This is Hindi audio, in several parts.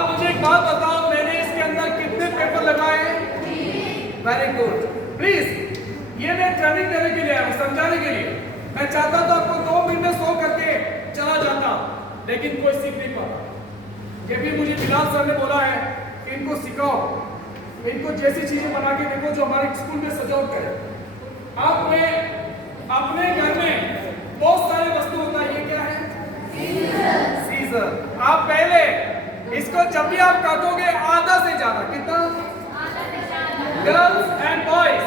आप मुझे एक बात बताओ, मैंने इसके अंदर कितने पेपर लगाए हैं? Very good. प्लीज, ये मैं ट्रेनिंग देने के लिए आया हूं, समझाने के लिए। मैं चाहता था आपको 2 मिनट में सो करके चला जाता, लेकिन कोई सीख नहीं पाता। ये भी मुझे बिलाल सर ने बोला है कि इनको सिखाओ, इनको जैसी चीजें बना के देखो जो हमारे स्कूल में सजावट करे। आपने अपने घर में बहुत सारे वस्तु होता है, ये क्या है? सीजर। आप पहले इसको जब भी आप काटोगे आधा से ज्यादा, कितना? गर्ल्स एंड बॉयज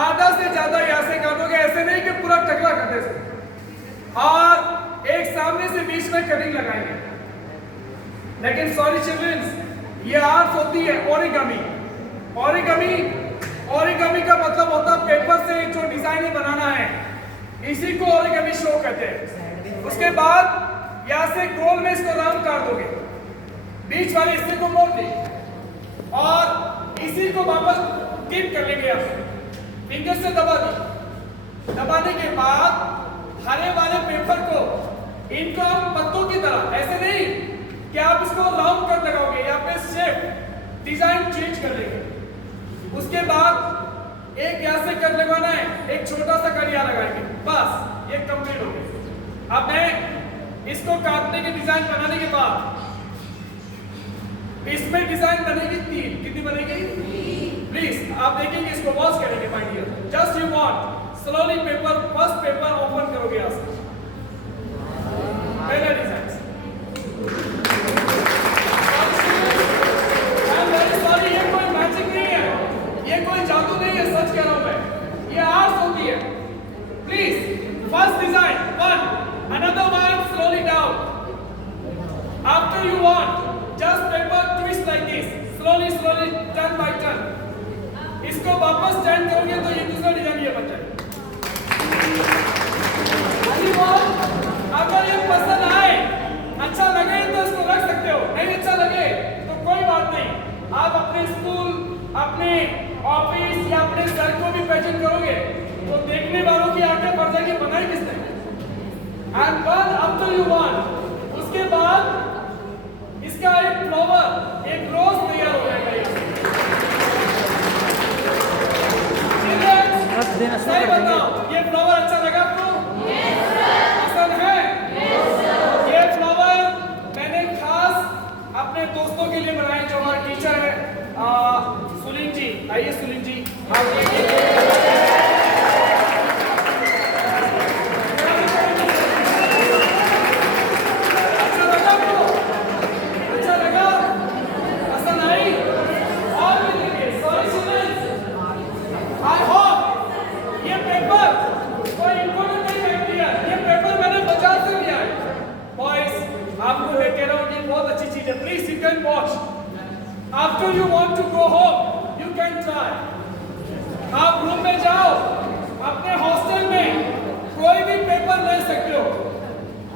आधा से ज्यादा यहां से काटोगे, ऐसे नहीं कि पूरा टकला करते से। और एक सामने से बीच में कटिंग लगाएंगे। लेकिन सॉरी चिल्ड्रंस, ये आर्ट होती है ओरिगामी। ओरिगामी का मतलब होता है पेपर से जो डिजाइन बनाना है, इसी को ओरिगामी शो कहते हैं। उसके बाद यहां से गोल में इसको राउंड कर दोगे, बीच वाले हिस्से को मोड़ देंगे और इसी को वापस टिप कर लेंगे। आप फिंगर से दबा दी। दबाने के बाद हरे वाले पेपर को इनको हम पत्तों की तरह, ऐसे नहीं कि आप इसको राउंड कर लगाओगे, या पे शेप डिजाइन चेंज कर लेंगे। उसके बाद एक यहां से कर लगवाना है, एक छोटा सा कड़िया लगाएंगे, बस ये कंप्लीट हो गया। अब मैं इसको काटने के डिजाइन बनाने के बाद इसमें डिजाइन बनेगी 3। कितनी बनेगी? प्लीज आप देखेंगे, इसको वॉच करेंगे my dear. Just you want slowly paper, first paper open करोगे यहां से, पहला डिजाइन। ये कोई मैजिक नहीं है, ये कोई जादू नहीं है, सच कह रहा हूं मैं, ये आर्ट होती है। Please first design 1, another one slowly down. After you want, just paper twist like this, slowly turn by turn. इसको वापस टर्न करोगे तो ये दूसरा डिजाइन ये बन जाएगा। अगर ये पसंद आए, अच्छा लगे तो इसको रख सकते हो, नहीं अच्छा लगे तो कोई बात नहीं। आप अपने स्कूल, अपने ऑफिस या अपने सर को भी प्रेजेंट करोगे तो देखने वालों की आंखें भर जाएगी, बनाई किसने? And one up to you want. उसके बाद इसका एक फ्लावर, एक रोज तैयार हो जाएगा। सही बताओ, ये फ्लावर अच्छा लगा आपको? पसंद है? ये फ्लावर मैंने खास अपने दोस्तों के लिए बनाए, जो हमारे टीचर है सुलीन जी। आइए सुलीन जी, अच्छा लगा आपको? अच्छा लगा? पसंद आई? और भी देखिए, सॉरी स्टूडेंट्स, आई होप ये पेपर कोई इम्पोर्टेंट नहीं है दिया, ये पेपर मैंने बाजार से लिया है। बॉयज आपको मैं कह रहा हूँ कि बहुत अच्छी चीज है, please you can watch. After you want to go home, you can try. आप रूम में जाओ, अपने हॉस्टल में कोई भी पेपर ले सकते हो।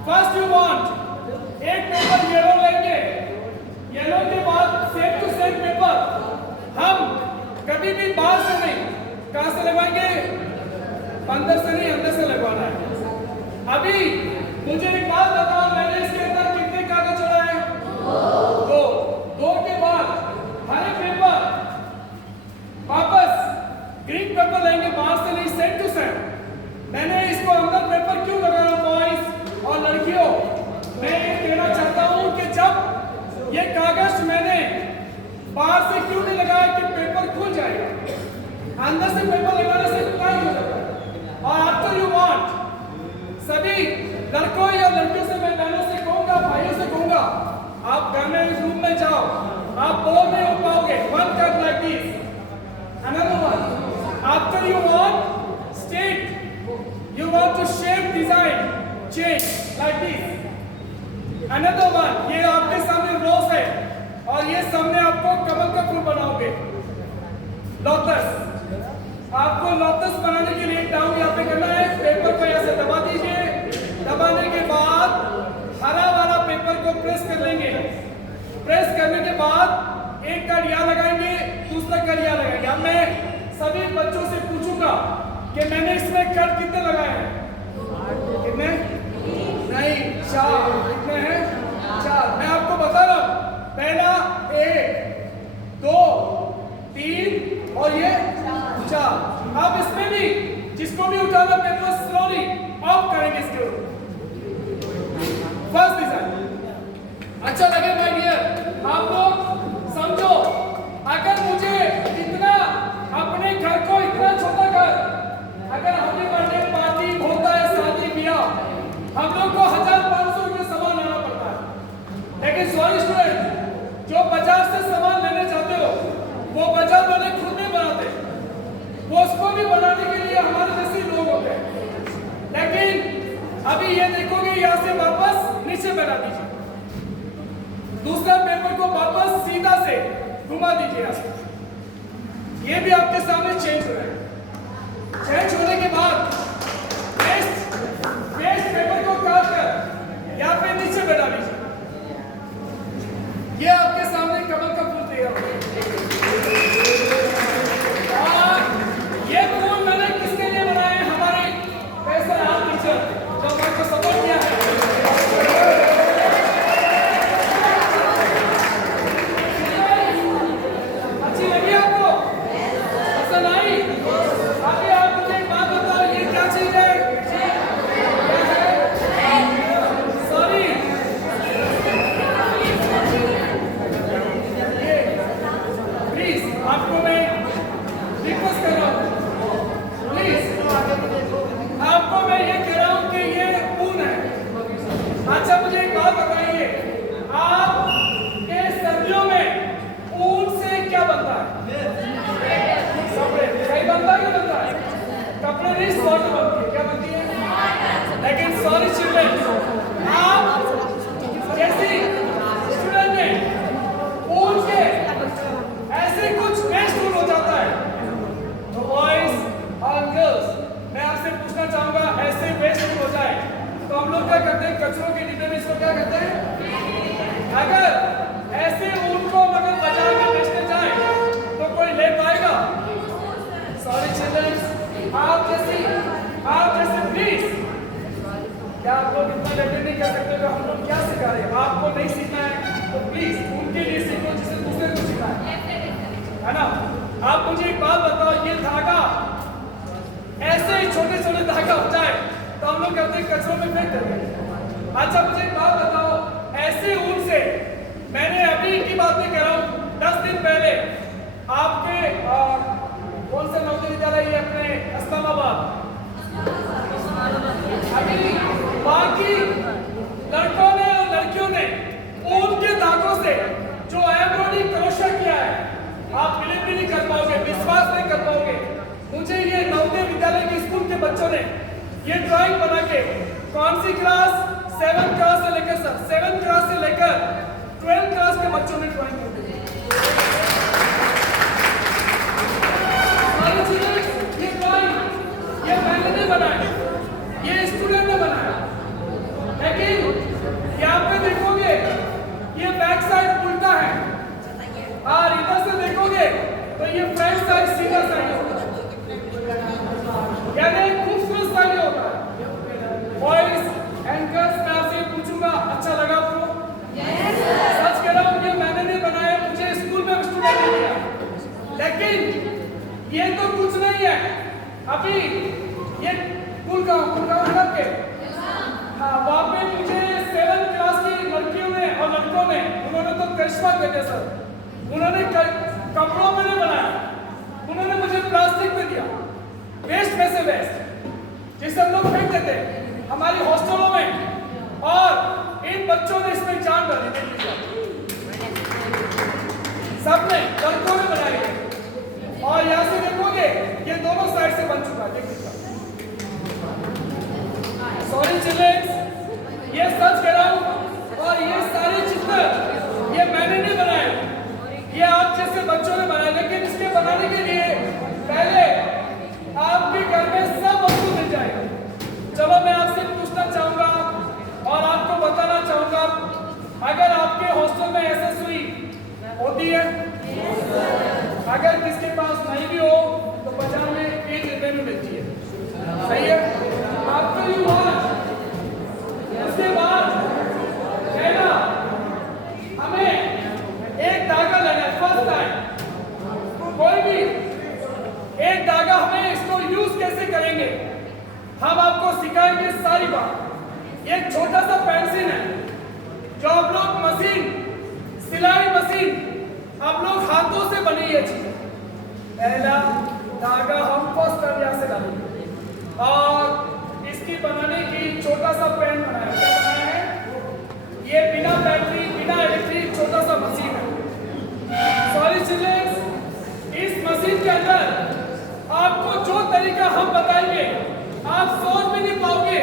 फर्स्ट यू वांट, एक पेपर येलो लेंगे, येलो के बाद सेम टू सेम पेपर हम कभी भी बाहर से नहीं, कहां से लगवाएंगे? अंदर से नहीं, अंदर से लगवाना है। अभी मुझे एक बात बताओ, मैंने इसके अंदर कितने कागज चढ़ाए? 2 के बाद हरे पेपर वापस ग्रीन पेपर लेंगे, बाहर से नहीं, सेम टू सेम। मैंने इसको अंदर पेपर क्यों लगा रहा हूं? बॉयज और लड़कियों, मैं ये कहना चाहता हूं कि जब ये कागज मैंने बाहर से क्यों नहीं लगाया कि पेपर खुल जाएगा, अंदर से पेपर लगाने से टाइट हो जाता है। और आफ्टर यू वांट, सभी लड़कों या लड़कियों से, मैं बहनों से कहूंगा, भाइयों से कहूंगा, आप घर में इस रूम में जाओ, आप बोल नहीं हो पाओगे। One cut like this, another one. After you want stick, you want to shape design, change like this. Another one. ये आपके सामने रोज है और ये सामने आपको कमल का फूल बनाओगे, लोटस। आपको लोटस बनाने के लिए डाउन यहाँ पे करना है, पेपर को ऐसे दबा दीजिए। दबाने के बाद हरा वाला पेपर को प्रेस कर लेंगे। प्रेस करने के बाद एक कट यहाँ लगाएंगे, दूसरा कट यहाँ लगाएंगे। अब मैं सभी बच्चों से पूछूंगा कि मैंने इसमें कट कितने लगाए हैं? कितने? नहीं, 4। कितने हैं? 4। मैं आपको बता रहा हूँ, पहला 1, 2, 3 और ये 4। अब इसमें भी जिसको भी उठाना पेपर स्लोली ऑफ करेंगे इसके ऊपर। फर्स्ट डिजाइन अच्छा लगे माय डियर, आप लोग समझो, अगर मुझे इतना अपने घर को इतना छोटा घर, अगर हमें बर्थडे पार्टी होता है, शादी ब्याह, हम लोग को 1500 रुपये सामान लाना पड़ता है। लेकिन सॉरी स्टूडेंट, जो बाजार से सामान लेने जाते हो वो बाजार वाले खुद नहीं बनाते, वो उसको भी बनाने के लिए हमारे जैसे लोग होते हैं। लेकिन अभी ये देखोगे, यहाँ से वापस नीचे बैठा दीजिए, दूसरा पेपर को वापस सीधा से घुमा दीजिए यहाँ से। ये भी आपके सामने चेंज हो रहा है। चेंज होने के बाद वेस्ट पेपर को काट कर यहाँ पे नीचे बैठा दीजिए। ये आपके सामने कमल का फूल तैयार हो। ये फूल मैंने किसके लिए बनाए हैं? हमारे पैसा आर्ट टीचर जो हमको सपोर्ट किया है। अच्छी लगी आपको? पसंद आई? आगे आप मुझे एक बात बताओ, ये क्या चीज है? सॉरी, प्लीज आपको मैं रिक्वेस्ट कर रहा हूँ, प्लीज आपको मैं ये कह रहा हूँ कि ये ऊन है। अच्छा मुझे एक बात बताइए, आपके सर्दियों में ऊन से क्या बनता है? कपड़े। सही बनता है, क्या बनता है? कपड़े नहीं, शॉर्ट बनती है। क्या बनती है? लेकिन सॉरी चिल्ड्रन, आप जैसी स्टूडेंट ने ऊन के ऐसे कुछ वेस्ट हो जाता है, तो बॉयज और गर्ल्स, मैं आपसे पूछना चाहूंगा, ऐसे वेस्ट हो जाए तो हम लोग क्या करते हैं? कचरों के डिब्बे में इसको क्या करते हैं? अगर ऐसे ऊन को अगर बाजार में बेचने जाए तो कोई ले पाएगा? सॉरी चिल्ड्रन, आप जैसे प्लीज, क्या आप लोग इतना लेटर नहीं कर सकते? तो हम लोग क्या सिखा रहे हैं? आपको नहीं सीखना है तो प्लीज उनके लिए सीखो जिसे दूसरे को सीखना है ना? आप मुझे एक बात बताओ, ये धागा ऐसे ही छोटे छोटे धागा हो जाए तो हम लोग कहते हैं कचरों में फेंक देते हैं। अच्छा मुझे एक बात बताओ, ऐसे ऊन से, मैंने अभी की बात नहीं कर रहा हूँ, 10 दिन पहले आपके कौन सा नवोदय विद्यालय है अपने इस्लामाबाद, अभी बाकी लड़कों ने और लड़कियों ने ऊन के धागों से जो एम्ब्रॉयडरी क्रोशा किया है, आप बिलीव भी नहीं कर पाओगे, विश्वास नहीं कर पाओगे। मुझे ये नवोदय विद्यालय के स्कूल के बच्चों ने ये ड्राइंग बना के, कौन सी क्लास? 7 क्लास से लेकर 7 क्लास से लेकर 12 क्लास के बच्चों ने ड्राइंग की। ये ड्राइंग ये मैंने नहीं बनाया, ये स्टूडेंट ने बनाया। लेकिन यहाँ पे देखोगे ये बैक साइड उल्टा है और इधर से देखोगे तो ये फ्रंट साइड सीधा साइड होगा, यानी खूबसूरत साइड होगा। बॉयज एंड गर्ल्स, मैं आपसे पूछूंगा, अच्छा लगा आपको? सच कह रहा हूँ, ये मैंने नहीं बनाया, मुझे स्कूल में स्टूडेंट ने दिया। लेकिन ये तो कुछ नहीं है, अभी ये कुल का हड़प के, हाँ, वहाँ पे मुझे 7 क्लास की लड़कियों ने और लड़कों ने, उन्होंने तो करिश्मा करते सर, उन्होंने कपड़ों में नहीं बनाया, उन्होंने मुझे प्लास्टिक में दिया, वेस्ट में से वेस्ट, जिसे हम लोग फेंक देते हमारी हॉस्टलों में, और इन बच्चों ने इसमें जान डाली। सबने लड़कों ने बनाई है, और यहाँ से देखोगे ये दोनों साइड से बन चुका है। सॉरी चिल्ड्रन, ये सच कह रहा हूँ, और ये सारे चित्र ये मैंने नहीं बनाए, ये आप जैसे बच्चों ने बनाए। लेकिन इसके बनाने के लिए पहले आपके घर में सब वस्तु मिल जाएगा। चलो मैं आपसे पूछना चाहूंगा और आपको बताना चाहूंगा, अगर आपके हॉस्टल में एसएसवी होती है, अगर किसके पास नहीं भी हो तो बाजार में 1 रुपए में मिलती है, सही है? आपको उसके बाद तरीका हम बताएंगे, आप सोच भी नहीं पाओगे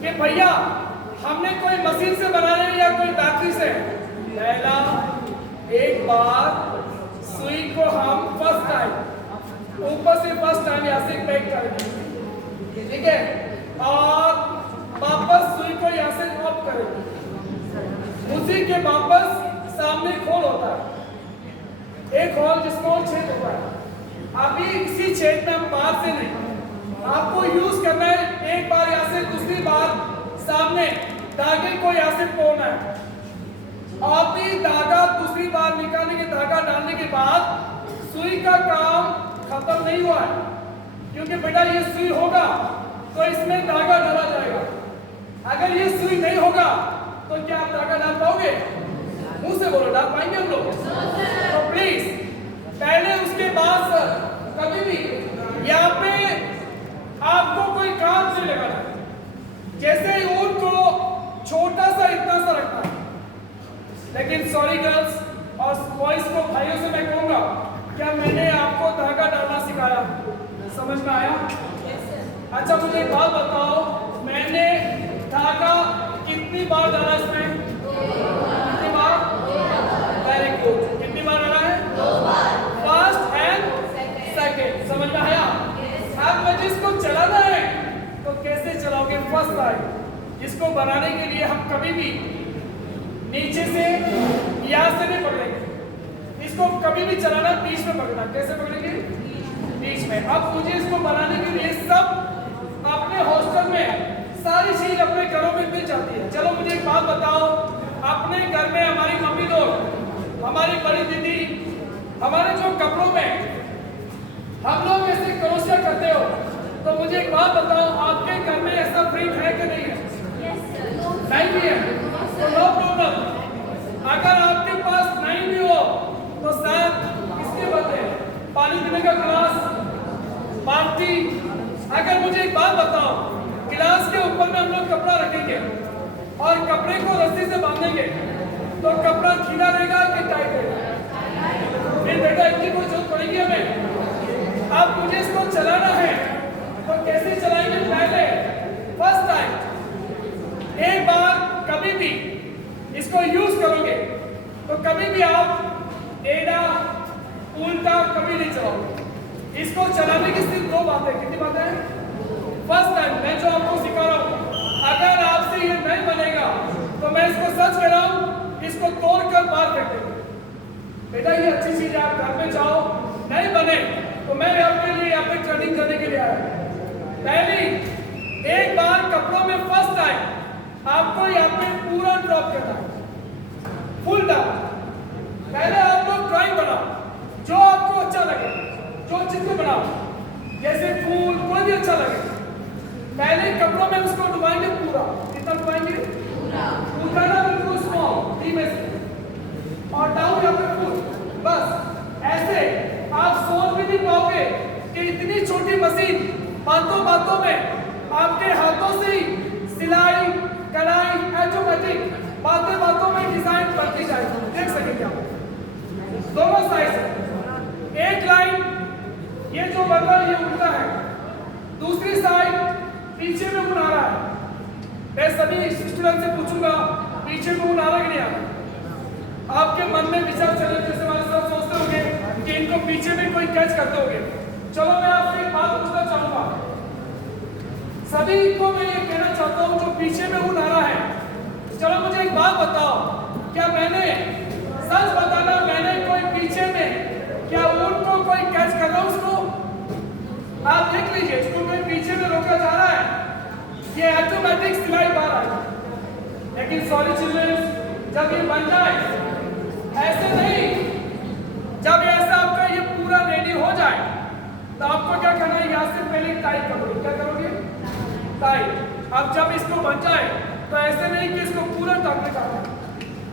कि भैया हमने कोई मशीन से बना रहे हैं या कोई बैटरी से। पहला, एक बार सुई को हम फर्स्ट टाइम ऊपर से फर्स्ट टाइम यहाँ से पैक करेंगे, ठीक है, और वापस सुई को यहाँ से ऑफ करेंगे। उसी के वापस सामने खोल होता है, एक होल जिसको छेद होता है। अभी इसी छेद में हम बाहर से नहीं, आपको यूज करना है। एक बार यहाँ से दूसरी बार सामने धागे को यहाँ से तोड़ना है। आप भी धागा दूसरी बार निकालने के धागा डालने के बाद सुई का काम खत्म नहीं हुआ है, क्योंकि बेटा ये सुई होगा तो इसमें धागा डाला जाएगा। अगर ये सुई नहीं होगा तो क्या आप धागा डाल पाओगे? मुंह से बोलो, डाल पाएंगे हम लोग? तो प्लीज पहले उसके बाद सर कभी भी यहाँ पे आपको कोई काम नहीं लगाना। जैसे ऊन को छोटा सा इतना सा रखना है, लेकिन सॉरी गर्ल्स और बॉयज को, भाइयों से मैं कहूंगा, क्या मैंने आपको धागा डालना सिखाया? समझ में आया? अच्छा मुझे एक बात बताओ, मैंने धागा कितनी बार डाला इसमें? कितनी बार? Very good. कितनी बार डाला है? 2 बार। First and second. समझ में आया? अब मुझे इसको चलाना है तो कैसे चलाओगे? फर्स्ट टाइम इसको बनाने के लिए हम कभी भी नीचे से यहाँ से नहीं पकड़ेंगे, इसको कभी भी चलाना बीच में पकड़ना। कैसे पकड़ेंगे? बीच में। अब मुझे इसको बनाने के लिए सब अपने हॉस्टल में सारी चीज अपने घरों में मिल जाती है। चलो मुझे एक बात बताओ, अपने घर में हमारी मम्मी लोग, हमारी बड़ी दीदी, हमारे जो कपड़ों में हम लोग ऐसे क्रोशिया करते हो, तो मुझे एक बात बताओ, आपके घर में ऐसा फ्रिज है कि नहीं है? नहीं भी है तो नो प्रॉब्लम। अगर आपके पास नहीं भी हो तो शायद किसके बदले पानी पीने का गिलास, बाल्टी। अगर मुझे एक बात बताओ, गिलास के ऊपर में हम लोग कपड़ा रखेंगे और कपड़े को रस्सी से बांधेंगे तो कपड़ा ढीला रहेगा कि टाइट रहेगा? फिर बेटा इतनी कोई जरूरत पड़ेगी हमें। अब मुझे इसको चलाना है तो कैसे चलाएंगे? पहले फर्स्ट टाइम एक बार कभी भी इसको यूज करोगे तो कभी भी आप टेढ़ा उल्टा कभी नहीं चलाओगे। इसको चलाने की सिर्फ 2 बातें। कितनी बातें हैं? फर्स्ट टाइम मैं जो आपको सिखा रहा हूँ, अगर आपसे ये नहीं बनेगा तो मैं इसको सच कह रहा हूँ, इसको तोड़कर बाहर फेंक देंगे। बेटा ये अच्छी चीज है, आप घर में जाओ, नहीं बने तो मैं आपके लिए यहाँ पे ट्रेनिंग करने के लिए आया। पहली एक बार कपड़ों में फर्स्ट टाइम आपको यहाँ पे पूरा ड्रॉप करना है, फुल डाउन। पहले आप लोग ड्राइंग बनाओ जो आपको अच्छा लगे, जो चित्र बनाओ, जैसे फूल, कोई भी अच्छा लगे। पहले कपड़ों में उसको डुबाएंगे पूरा। कितना डुबाएंगे? पूरा ना, बिल्कुल स्मॉल धीमे से, और डाउन यहाँ पे फुल। बस ऐसे आप सोच भी नहीं पाओगे कि इतनी छोटी मशीन बातों बातों में आपके हाथों से ही सिलाई कढ़ाई ऑटोमेटिक बातें बातों में डिजाइन बनती जाएगी। देख सकेंगे आप दोनों साइड से। एक लाइन ये जो बन रहा है ये उल्टा है, दूसरी साइड पीछे में ऊन आ रहा है। मैं सभी स्टूडेंट से पूछूंगा पीछे में ऊन आ रहा है कि नहीं आ रहा? आपके मन में विचार चले, जैसे हमारे साथ सोचते होंगे कि इनको पीछे में कोई कैच करते होंगे। चलो मैं आपसे एक बात पूछना चाहूंगा, सभी को मैं ये कहना चाहता हूँ जो पीछे में ऊन आ रहा है, चलो मुझे एक बात बताओ, क्या मैंने सच बताना, मैंने कोई पीछे में क्या ऊन को कोई कैच कर रहा हूँ? उसको आप देख लीजिए, इसको कोई पीछे में रोका जा रहा है, ये ऑटोमेटिक सिलाई बाहर आएगी। लेकिन सॉरी चिल्ड्रन, जब ये बन जाए ऐसे नहीं, जब ऐसा आपका ये पूरा रेडी हो जाए तो आपको क्या करना है? यहाँ से पहले टाइट करोगे। क्या करोगे? टाइट। अब जब इसको बन जाए तो ऐसे नहीं कि इसको पूरा काटने का है,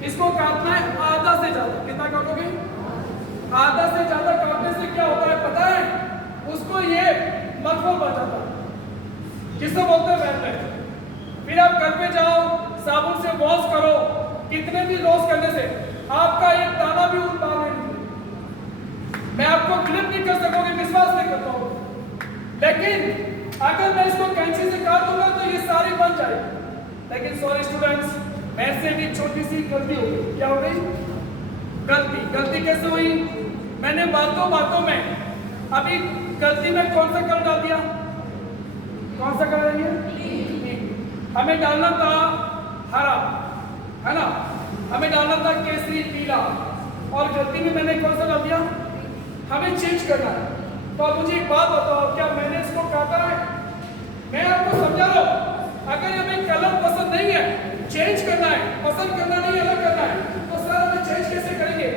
इसको काटना है आधा से ज्यादा। कितना काटोगे? आधा से ज्यादा काटने से क्या होता है पता है? उसको ये मलफल बन जाता है, जिसको बोलते हैं वेलवेट। फिर आप घर पे जाओ, साबुन से वॉश करो, कितने भी वॉश करने से आपका एक दाना भी ऊन बाहर नहीं। मैं आपको क्लिप नहीं कर सकूंगी, विश्वास नहीं करता हूँ, लेकिन लेकिन अगर मैं इसको कैंची से काट दूंगा तो ये सारी बन जाएगी। लेकिन सॉरी स्टूडेंट्स, मेरे से भी छोटी सी गलती हो गई। क्या हो गई? गलती कैसे हुई? मैंने बातों में अभी गलती में कौन सा कलर डाल दिया? कौन सा कलर है? हमें डालना था हरा, है ना? हमें डालना था केसरी, पीला, और गलती में मैंने कौन सा डाल दिया? हमें चेंज करना है। तो आप मुझे एक बात बताओ, क्या मैंने इसको काटा है? मैं आपको समझा रहा हूं, अगर हमें कलर पसंद नहीं है, चेंज करना है, पसंद करना नहीं, अलग करना है, तो सर हमें चेंज कैसे करेंगे?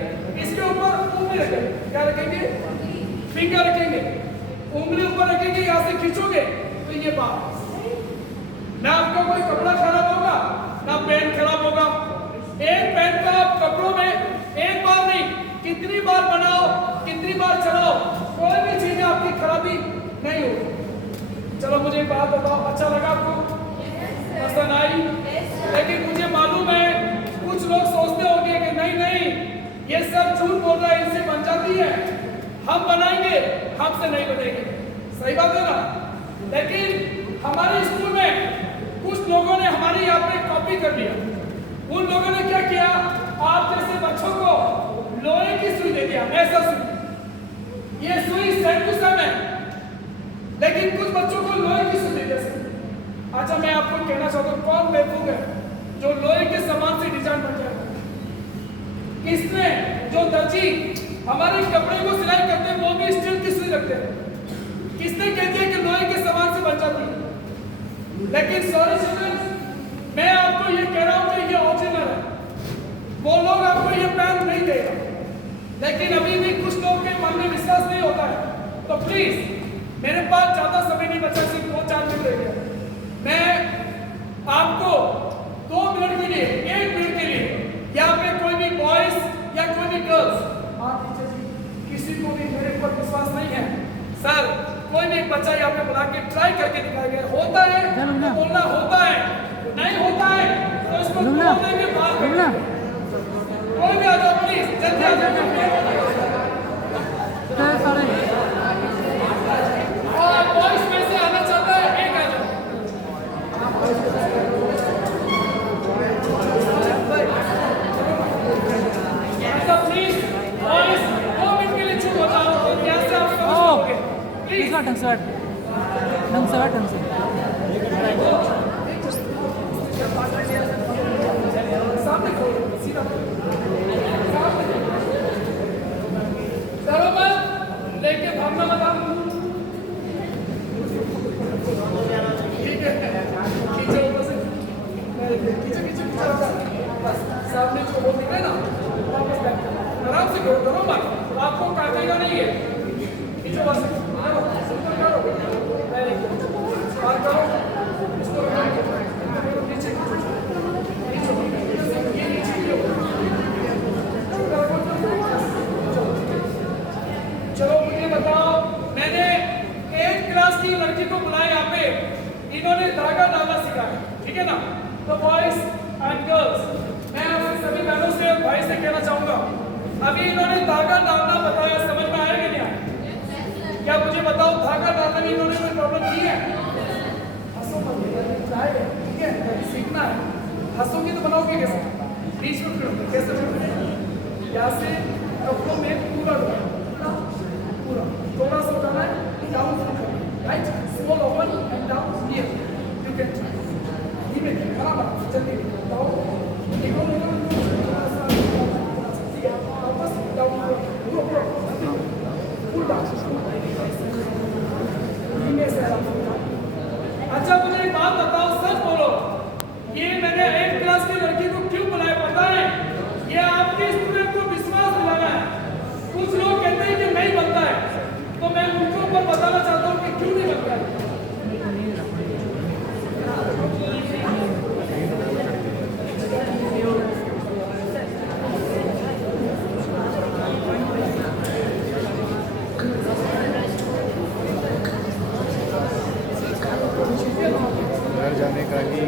इसके ऊपर उंगली रखेंगे। क्या रखेंगे? फिंगर रखेंगे, उंगली ऊपर रखेंगे, यहाँ से खींचोगे तो ये बात, ना आपका कोई कपड़ा खराब होगा ना पेन खराब होगा। एक पेन का आप कपड़ों में एक बार नहीं, कितनी बार बनाओ, कितनी बार चलाओ, कोई भी चीज आपकी खराबी नहीं होगी। चलो मुझे एक बात बताओ, अच्छा लगा आपको? पसंद आई? लेकिन मुझे मालूम है कुछ लोग सोचते होंगे कि नहीं ये सब झूठ बोल रहा है, इनसे बन जाती है, हम बनाएंगे, हमसे नहीं बनेगी। सही बात है ना? लेकिन हमारे स्कूल में कुछ लोगों ने हमारी यहाँ पे कॉपी कर लिया। उन लोगों ने क्या किया, आप जैसे बच्चों को लोहे की सुई दे दिया, ऐसा सुई, ये सुई सेम टू सेम है, लेकिन कुछ बच्चों को लोहे की सुई दे दिया। अच्छा, मैं आपको कहना चाहता हूँ, कौन बेवकूफ है जो लोहे के सामान से डिजाइन बन जाएगा? किसने? जो दर्जी हमारे कपड़े को सिलाई करते हैं वो भी स्टील की सुई रखते हैं। किसने कह दिया कि लोहे के सामान से बन जाती है? लेकिन सॉरी स्टूडेंट्स, मैं आपको ये कह रहा हूं कि ये ओरिजिनल है। वो लोग आपको ये पेन नहीं देगा, लेकिन अभी भी कुछ लोगों के मन में विश्वास नहीं होता है। तो प्लीज, मेरे पास ज्यादा समय नहीं बचा, सिर्फ 2-4 मिनट रह गए। मैं आपको 2 मिनट के लिए, 1 मिनट के लिए, यहाँ पे कोई भी बॉयज या कोई भी गर्ल्स, किसी को भी मेरे ऊपर विश्वास नहीं है सर, कोई भी बच्चा यहाँ पे बुला के ट्राई करके दिखाएगा। होता है तो बोलना होता है, नहीं होता है तो इसको बोलने के बाद कोई भी आ जाओ, प्लीज जल्दी आ जाओ। और बॉयज में से आना चाहता है, एक आ जाओ। प्लीज बॉयज 2 मिनट के लिए चुप हो जाओ, तो यहाँ से आप समझोगे। प्लीज ढंग से सामने खोलो, सीधा डरो मत, लेके भागना मत आप। ठीक है, खींचो ऊपर से, खींचो बस, सामने जो वो निकले ना वापस बैठ, आराम से करो, डरो मत, आपको काटेगा नहीं है। खींचो बस, करो, वेरी गुड, और करो इसको, नीचे ये नीचे चलो मुझे बताओ, मैंने 8 क्लास की लड़की को बुलाया यहाँ पे, इन्होंने धागा डालना सिखाया, ठीक है ना? तो बॉयज एंड गर्ल्स, मैं आपसे सभी बहनों से, भाई से कहना चाहूंगा, अभी इन्होंने धागा डालना बताया, समझ में आया कि नहीं आया? क्या मुझे बताओ, धागा डालने में इन्होंने कोई प्रॉब्लम की है? हंसो मत, ठीक है, सीखना है। हंसोगे तो बनाओगे कैसे? बीच में फिर कैसे फिर? यहाँ से कपड़ों में पूरा पूरा थोड़ा सा उठाना है, down right, small open and down here, you can try. धीमे धीमे, बराबर, जल्दी डाउन, देखो थोड़ा सा, ठीक है, वापस डाउन, पूरा पूरा फुल डाउन, धीमे से। अच्छा मुझे एक बात बताओ, सच बोलो, ये मैंने 8 क्लास की लड़की को क्यों बुलाया पता है? ये आपके स्टूडेंट को विश्वास दिलाना है। कुछ लोग कहते हैं कि नहीं बनता है, तो मैं उनको ऊपर बताना चाहता हूँ कि क्यों नहीं बनता है। घर जाने का ही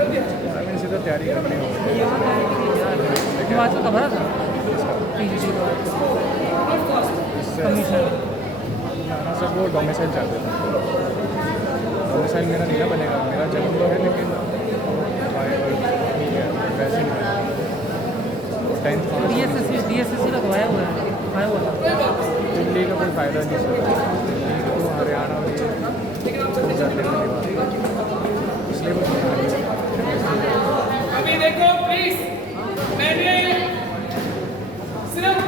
15 सीधा तैयारी करनी होगी। आज का भरा था। पीजीसी का नॉट कॉस्ट। इससे कमीशन हाँ सर वो डोमिसाइल चाहते थे। डोमिसाइल मेरा नहीं ना बनेगा, मेरा जन्म तो है लेकिन ठीक है वैसे नहीं। 10th DSSC का तो आया हुआ था। दिल्ली का कोई फ़ायदा नहीं सर, दिल्ली तो हरियाणा और ये हो जाते हैं मेरी बात, इसलिए वो अभी देखो प्लीज, मैंने सिर्फ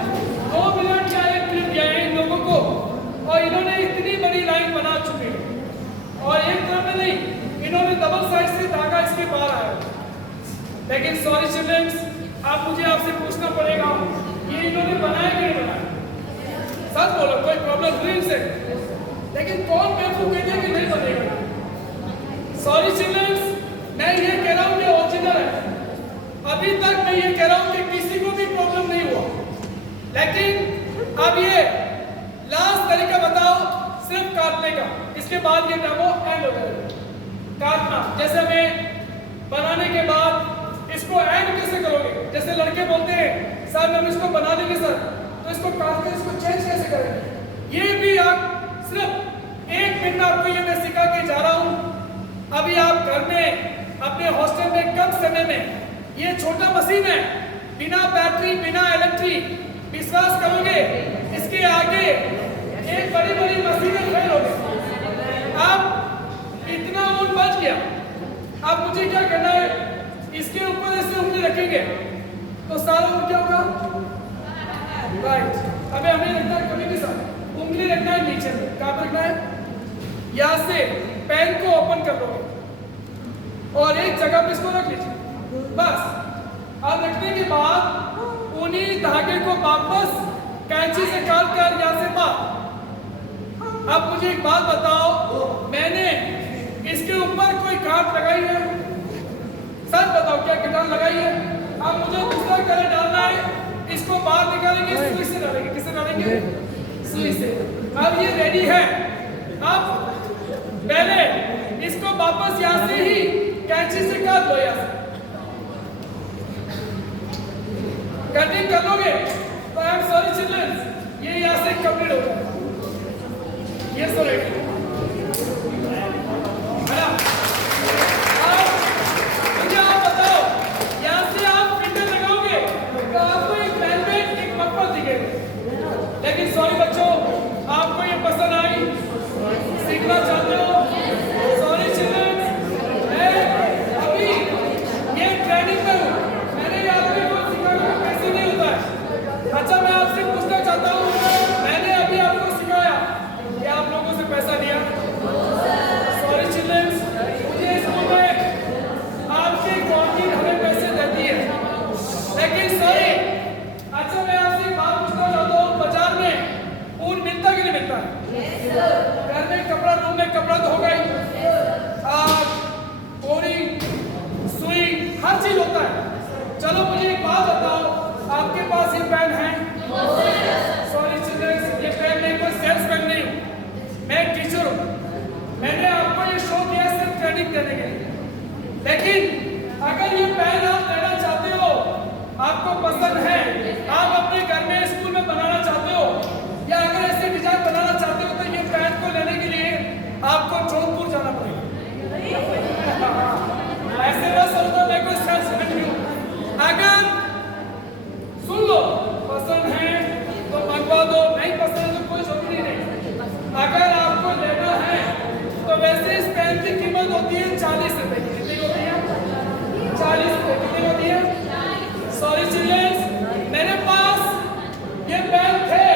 2 मिनट या 1 मिनट दिया है इन लोगों को और इन्होंने इतनी बड़ी लाइन बना चुके हैं और एक तरफ में नहीं, इन्होंने डबल साइड से धागा इसके बाहर आया। लेकिन सॉरी चिल्ड्रंस, आप मुझे आपसे पूछना पड़ेगा ये इन्होंने बनाया कि नहीं बनाया? सच बोलो, कोई प्रॉब्लम हुई इनसे? लेकिन कौन बेवकूफ कहते हैं कि नहीं बनेगा? सॉरी चिल्ड्रंस, मैं ये कह रहा हूँ कि ओरिजिनल है। अभी तक मैं ये कह रहा हूँ कि किसी को भी प्रॉब्लम नहीं हुआ, लेकिन अब ये लास्ट तरीका बताओ सिर्फ काटने का, इसके बाद ये डेमो एंड हो जाएगा। काटना जैसे हमें बनाने के बाद इसको एंड कैसे करोगे? जैसे लड़के बोलते हैं सर हम इसको बना देंगे सर, तो इसको काट कर इसको चेंज कैसे करेंगे? ये भी आप सिर्फ 1 मिनट आपको ये मैं सिखा के जा रहा हूँ। अभी आप घर में अपने हॉस्टल में कम समय में, ये छोटा मशीन है, बिना बैटरी बिना इलेक्ट्रिक, विश्वास करोगे इसके आगे एक बड़ी बड़ी मशीनें फेल हो गई। अब इतना ऊन बच गया, अब मुझे क्या करना है? इसके ऊपर ऐसे उंगली रखेंगे तो सारा ऊन क्या होगा? राइट। अबे हमें रखना है कभी के साथ उंगली रखना है नीचे में, कहाँ पर रखना है? यहाँ से पेन को ओपन कर लोगे और एक जगह पे इसको रख लीजिए बस। अब रखने के बाद उन्हीं धागे को वापस कैंची से काट कर यहाँ से बाहर। अब मुझे एक बात बताओ, मैंने इसके ऊपर कोई काट लगाई है? सच बताओ क्या किताब लगाई है? अब मुझे दूसरा कलर डालना है, इसको बाहर निकालेंगे, सुई से डालेंगे। किससे डालेंगे? सुई से। अब ये रेडी है। अब पहले इसको वापस यहाँ से ही कैंची से काट लो, यहाँ से कटिंग कर लोगे तो आई एम सॉरी चिल्ड्रन, ये यहाँ से कंप्लीट हो जाएगा। ये सॉरी मुझे आप बताओ, यहाँ से आप प्रिंटर लगाओगे तो आपको एक हेलमेट एक पप्पा दिखेगा। लेकिन सॉरी बच्चों, आपको ये पसंद आई, सीखना चाहते हो? सॉरी चिल्ड्रन, मैं अभी ये ट्रेनिंग में हूँ, मैंने आपको कुछ सिखाया कैसे नहीं होता है। अच्छा मैं आपसे पूछना चाहता हूँ, मैंने अभी आपको सिखाया कि आप लोगों से पैसा लिया? सॉरी चिल्ड्रन, मुझे स्कूल में आपकी गवर्नमेंट हमें पैसे देती है, लेकिन सॉरी अच्छा मैं आपसे एक बात पूछना चाहता हूँ, बाजार में ऊन मिलता कि नहीं मिलता? घर में कपड़ा, रूम में कपड़ा तो होगा ही, बोरी, सुई, हर चीज होता है। चलो मुझे एक बात बताओ, आपके पास ये पेन है? सॉरी चिल्ड्रन, ये पेन मैं कोई सेल्समैन नहीं हूँ, मैं एक टीचर हूँ। मैंने आपको ये शो किया सिर्फ ट्रेनिंग देने के लिए, लेकिन अगर ये पेन आप लेना चाहते हो, आपको पसंद है, आप अपने घर में स्कूल में बनाना चाहते हो, या अगर ऐसे डिजाइन बनाना चाहते हो, तो ये पेन को लेने के लिए आपको जोधपुर जाना पड़ेगा। ऐसे ना समझो मैं कोई सेल्समैन नहीं हूँ। अगर सुन लो, पसंद है तो मंगवा दो, नहीं पसंद है तो कोई जरूरी नहीं। अगर आपको लेना है तो वैसे इस पेन की कीमत होती है 40 रुपए की। कितनी होती है? 40 रुपए। कितनी होती है? सॉरी चिल्ड्रन, मेरे पास ये पेन थे,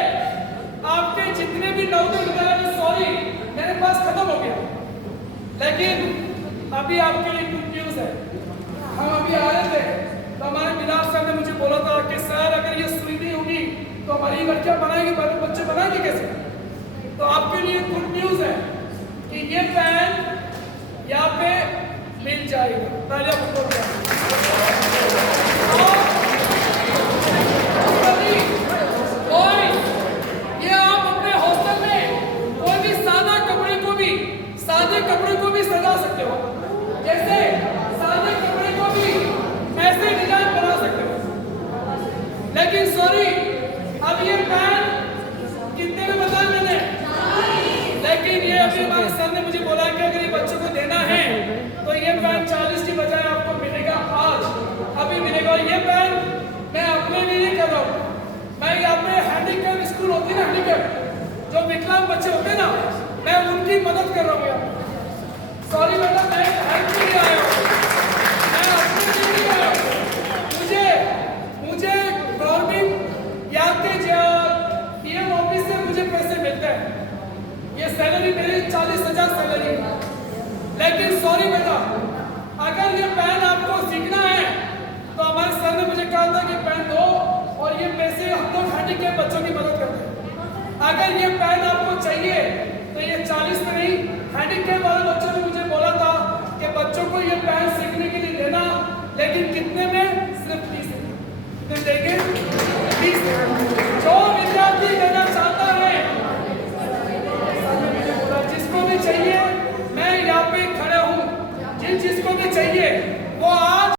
आपके जितने भी नौकरी वगैरह, सॉरी मेरे पास खत्म हो गया, लेकिन अभी आपके लिए गुड न्यूज है। हम अभी आ रहे थे तो हमारे बिलास सर ने मुझे बोला था कि सर अगर ये सुई नहीं होगी तो हमारी लड़कियां बनाएंगी, बच्चे बनाएंगे कैसे? तो आपके लिए गुड न्यूज है कि ये पेन यहाँ पे मिल जाएगा। तालियां बजाओ। ये आप अपने हॉस्टल में कोई भी सादा कपड़े को भी सजा सकते हो, जैसे सादे कपड़े को भी ऐसे डिजाइन बना सकते हो। लेकिन सॉरी अब ये पेन कितने में बताया मैंने, लेकिन ये अभी हमारे सर ने मुझे बोला कि अगर ये बच्चों को देना है तो ये पेन 40 की बजाय आपको मिलेगा आज, अभी मिलेगा। और ये पेन मैं अपने लिए नहीं कर रहा हूँ, मैं यहाँ पे हैंडीकैप स्कूल होती है ना, हैंडीकैप जो विकलांग बच्चे होते हैं ना, मैं उनकी मदद कर रहा हूँ यहाँ। सॉरी बेटा, मैं हेल्प के लिए आया हूँ, मैं अपने लिए नहीं आया हूँ। मुझे गवर्नमेंट या के पीएम ऑफिस से मुझे पैसे मिलते हैं, ये सैलरी मेरी 40,000 सैलरी है। लेकिन सॉरी बेटा, अगर ये पेन आपको सीखना है तो हमारे सर ने मुझे कहा था कि पेन दो और ये पैसे हम लोग हैंडीकैप बच्चों की मदद करते हैं। अगर ये पेन आपको चाहिए तो ये 40 में नहीं, हैंडीकैप वाले बच्चों ने मुझे बोला था कि बच्चों को ये पेन सीखने के लिए देना, लेकिन कितने में, सिर्फ 30